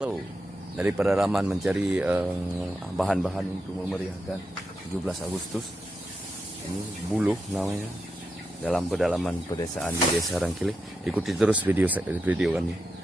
Hello. Dari pedalaman mencari bahan-bahan untuk memeriahkan 17 Agustus. Ini buluh namanya. Dalam pedalaman pedesaan di Desa Rangkili. Ikuti terus video kami.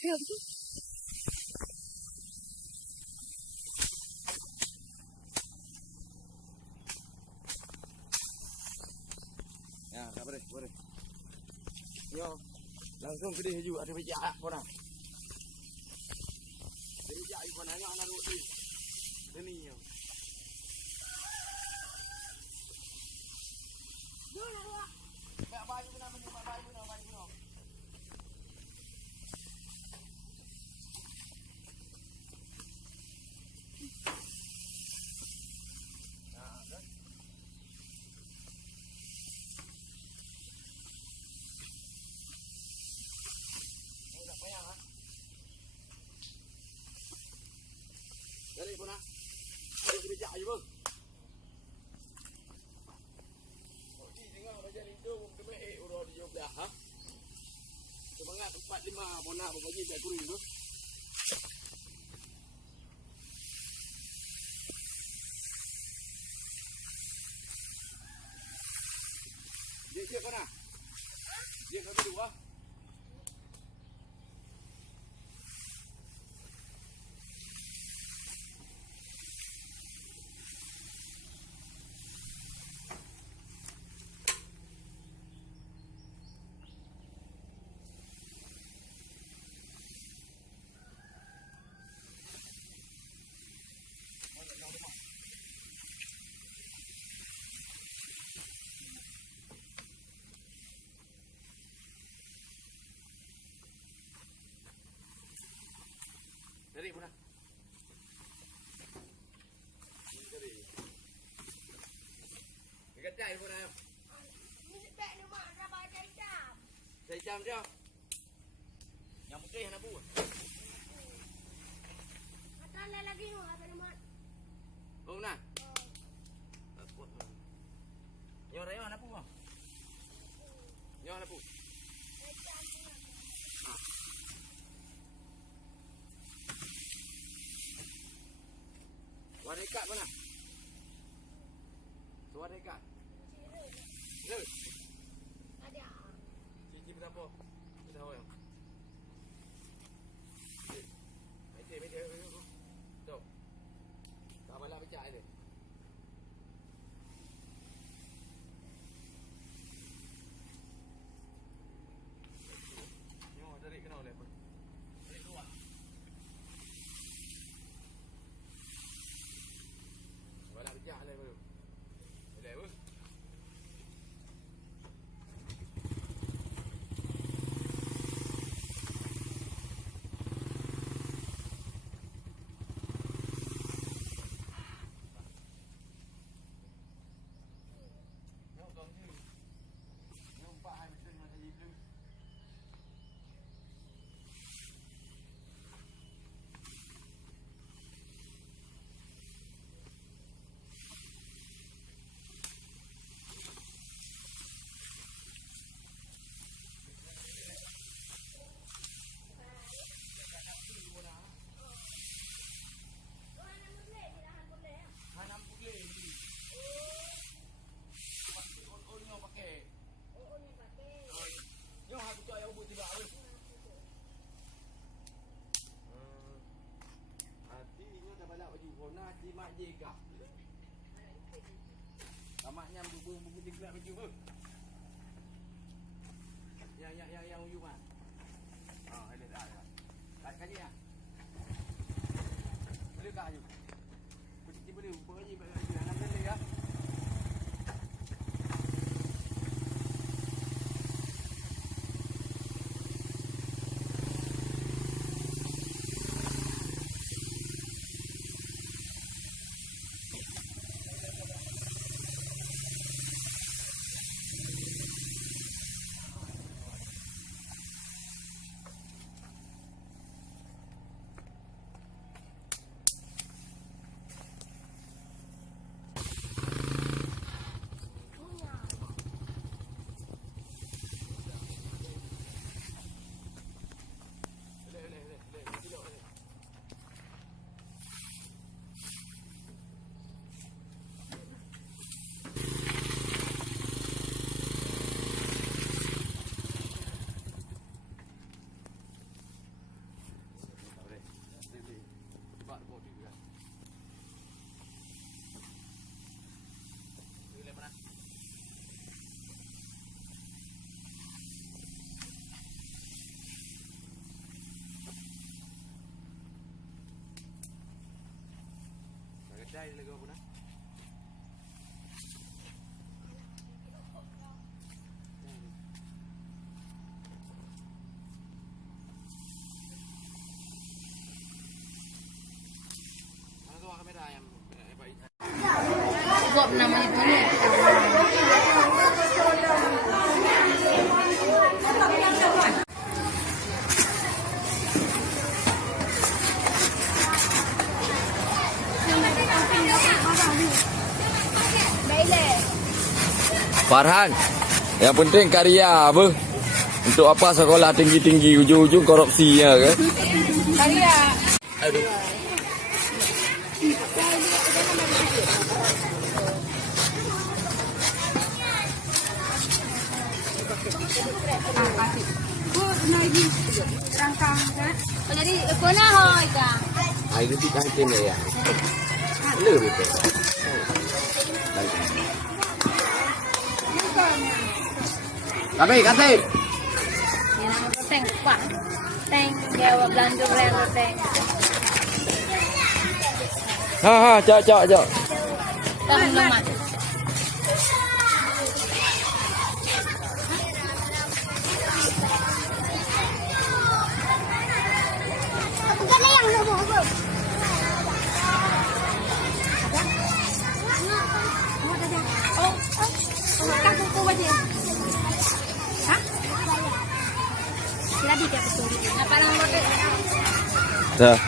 Ya, tak boleh, boleh. Yo, langsung ke dia juga ada bijak pun ah. Dia bijak pun hanya anak duk ni. Sini yo. Yo, yo. Baik baju kena menyu, baik baju kena, baju kena. Dari pun ah. Ada bijak je bang. Okey, tengok baca lindung kemek urang dia belah ha. Semangat 45 pun nak bagi tak kuring tu. Dia kau nak? Dia kau dulu ah. Dari pun ah. Dari. Dekat cai pun ah. Ni tak ni mak dah baca jam. Saya jam dia. Yang putih nak bu. Ada lagi tu ada mak. Oh nah. Nyo rayo nak bu. Nyo nak bu. Suara ikat mana? Suara ikat. Lut. Ada. Cici berapa? Kita tahu yang. Mete. Tu. Tak balak pecah dia. Nyo tarik kena oleh apa? Tarik keluar. Balak pecah lah baru. Boleh apa? nyam bumbu jeglak baju ke. Yang uyu mah. Ada dah. Kaji ya. Boleh kah ayu? Boleh, boleh jangan boleh ya. Kedai lagi apa nak? Mana tu kamera yang baik? Buat nama itu ni. Farhan, yang penting karya apa? Untuk apa sekolah tinggi-tinggi, ujung-ujung korupsi ya kan? Karya. Aduh. Jadi kena hoi ka. Air itu kan kena ya. Lebih betul. Kasih. Ini nama teng pak. Teng jawab Belanda brand teng. Cak. Tang lemat. Bukan yang nak Makan kuku aja. Hah? Jadi dia betul. Apa nama dia? Dah.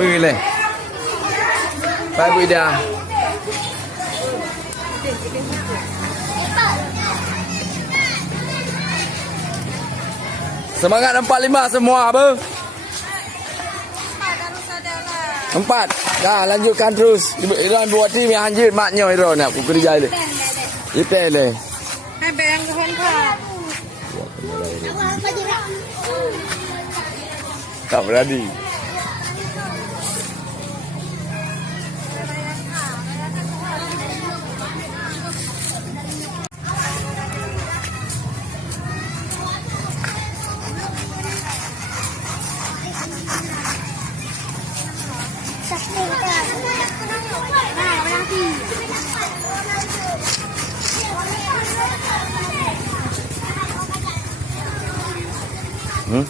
Pilih. Pak Bu Ida. Semangat 45 semua apa? 4. Dah lanjutkan terus. Iran buat tim yang anjir maknya Iran nak aku kerja dia. Ipel le. Hai bayang ke hon ka. Aku apa je nak? Tak berani. Hmm?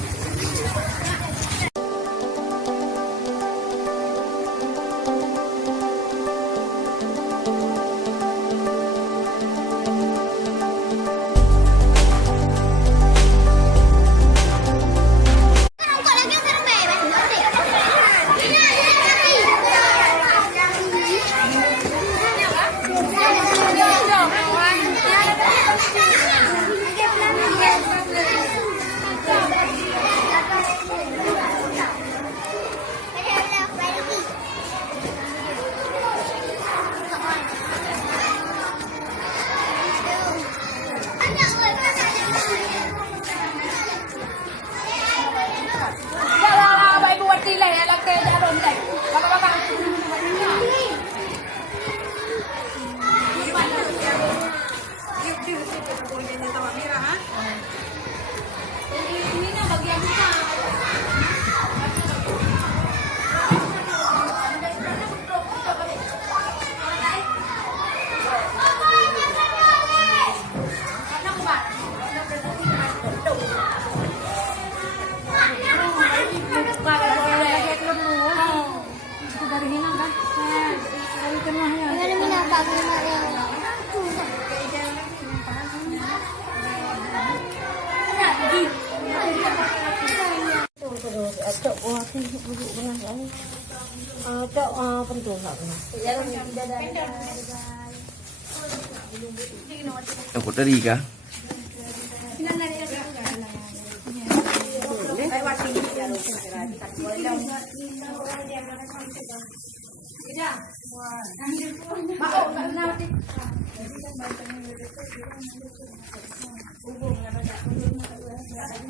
Aku tadi kah?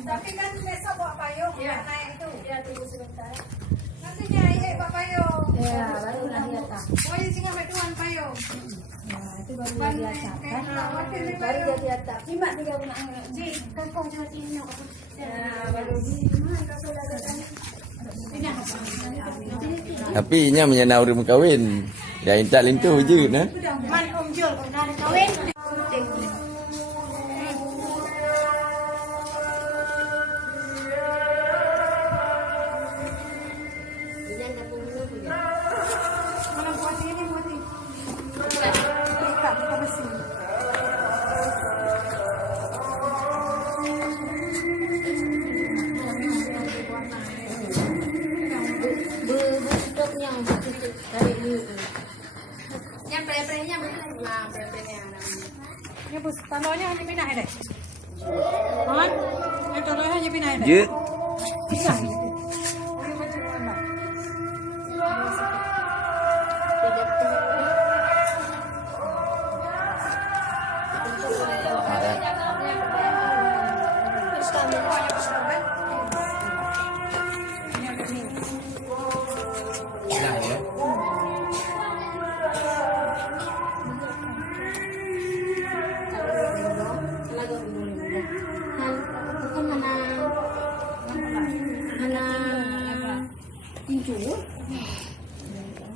Tapi kan besok bawa payung, naik itu. Ya, tunggu sebentar. Nanti nyai bawa payung. Ya, baru lah dia tak. Oh, ini singa metuan payung. Itu baru dia tak kan? Baru dia tak. Cuma tiga bulan ji. Kan kau cuma ini aku. Ya, baru di mana kau dah ada. Tapi nya menyana urip kawin. Dah intak lintuh je nah. Man Om Jul, kau dah ada kawin. Mana buat ini, buat ini. Ikat, buka besi. Bentuk yang tutup dari ini. Yang pre-pre-nya betul. Nah, pre-pre-nya namanya. Ini bus, tandanya hanya pindah deh. Man, yang tandanya hanya pindah deh. Je. Bisa. Ini macam mana?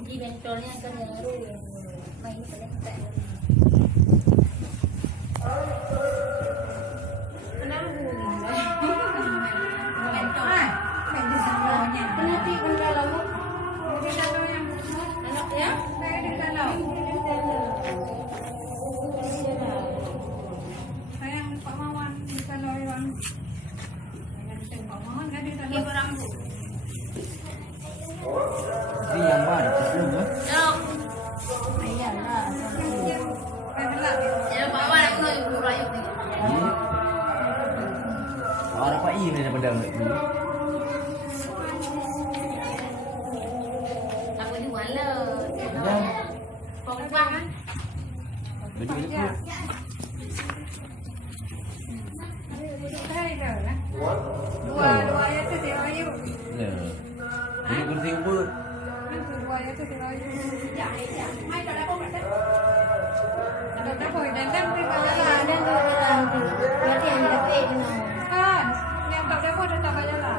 Di bentolnya kan baru main pada kita. Ini yang mana? Sebelum ah. Orang apa ini daripada dulu? Aku ni wala. Ya. Pokok kan. Betul. Đây rồi nè. Dua ayat tu dia ayu. Ya. Ini kursi apa? Dua ayat tu dia ayu. Ya, ya. Mai dah dapat kat. Ada tak boleh dan kan kita jalan dan jalan. Berarti yang dapat itu nama. Kan. Yang tak dapat dah tak jalan.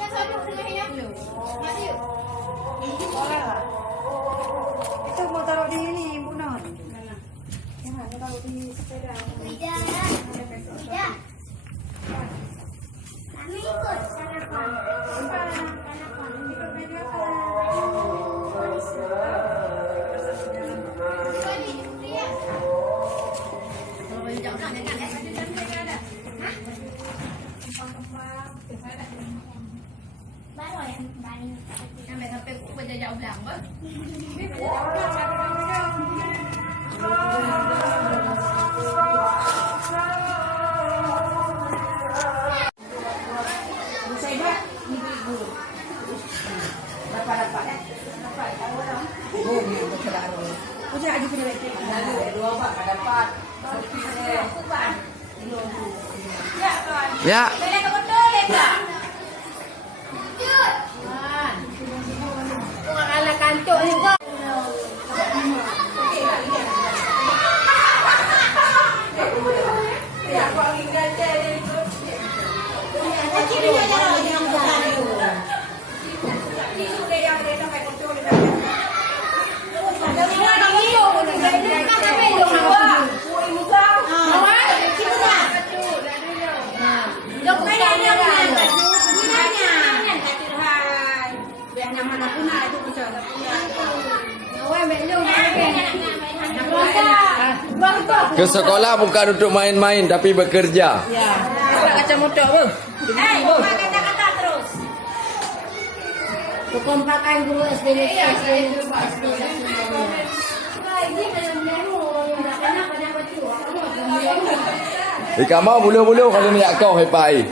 Yang satu dengan yang blue. Mati. Boleh lah. Itu mau taruh di ini, Bu Non. Yang ada taruh di sepeda. Tidak. Tidak. Kami ikut sarapan. Sarapan. Ikut media Baru yang paling. Sampai sampai aku berjajak ulang apa? Ya. Orang ala kantor juga. Ke sekolah bukan untuk main-main tapi bekerja. Ya. Nak kacamata apa? Kata-kata terus. Bukan pakai guru SD negeri. Ika mau bulu-bulu kalau minyak kau hepai.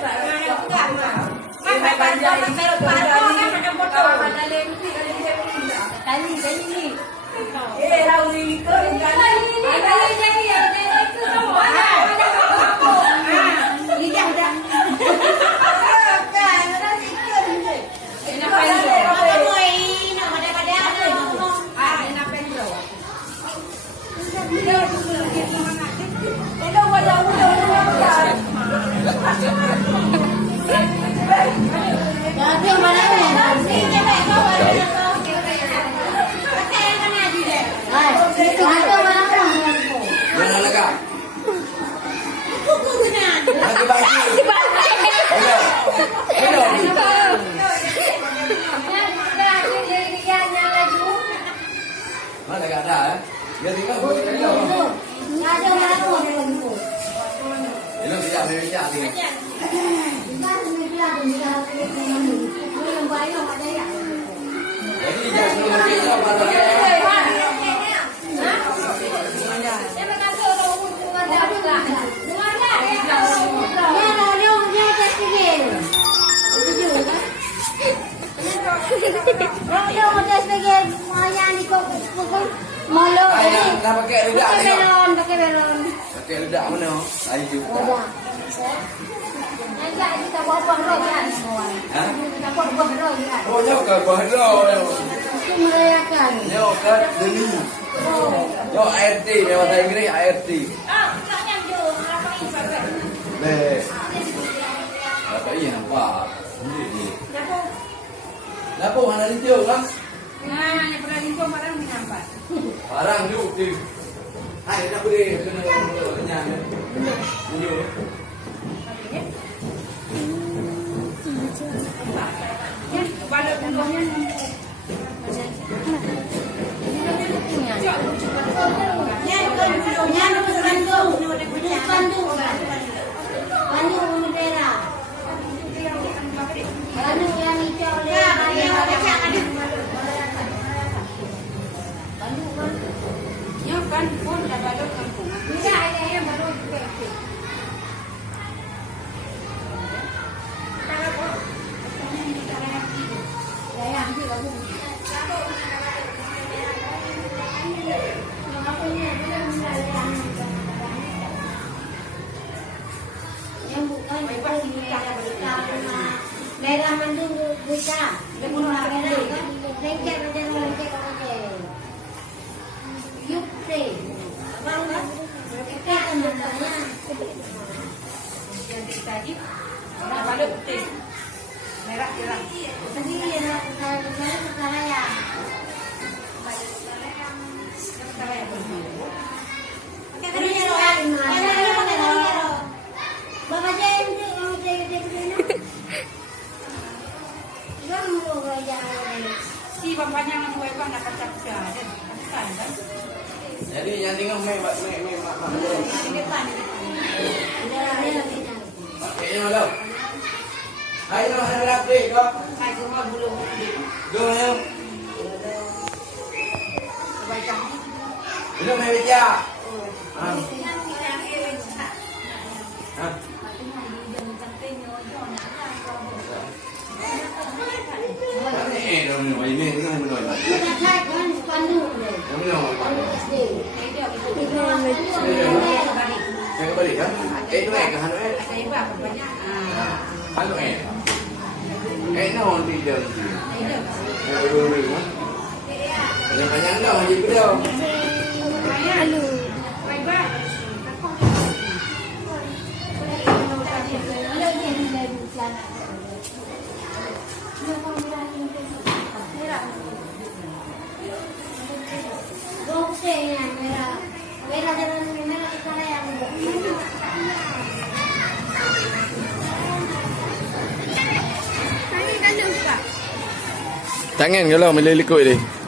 Mana lagi? Lagi bangkit. Mana tak ada eh? Dia tinggal buat dia. Elok tidak meja dia. Jadi jangan kita pada Molo. Nak pakai ledak Pakai tengok. belon, pakai belon. Pakai ledak mana? Ayu. Enggak, kita buang roh kan. Ha? Kita buang roh kan. Oh, nyok ke bahro. Itu merayakan. Nyok ke deni. Nyok ART ni bahasa Inggeris ART. Leh. Apa ini nampak? Ni. Kenapa mana dia kan? Nah, yang pernah limpah barang ni nampak. Barang dulu tu. Hai, nak boleh kena kenyang. Dulu. Balok buahnya Merah mandung buka. Merah kan. Lengket macam lengket aja. Yupre. Abang kan? Kita teman-teman. Yang tadi warna balut putih. Merah merah. Tadi ya saya ya. Bapak saya itu mau saya begini. Jangan mau jangan. Si bapaknya yang dua ekor nak kacang saja. Kan kan? Jadi yang tengok mai mak. Di depan. Pakainya malam. Ayo ada rapi kok. Saya cuma belum. Dulu ya. Baca. Belum mai baca. Saya balik kan? Tu kan hanu Saya buat banyak. hanu naon di dalam tu. Dulu. Yang banyak dah di video. Halo. Baik-baik. Merah jangan merah saya yang Tangan kalau melilikut dia.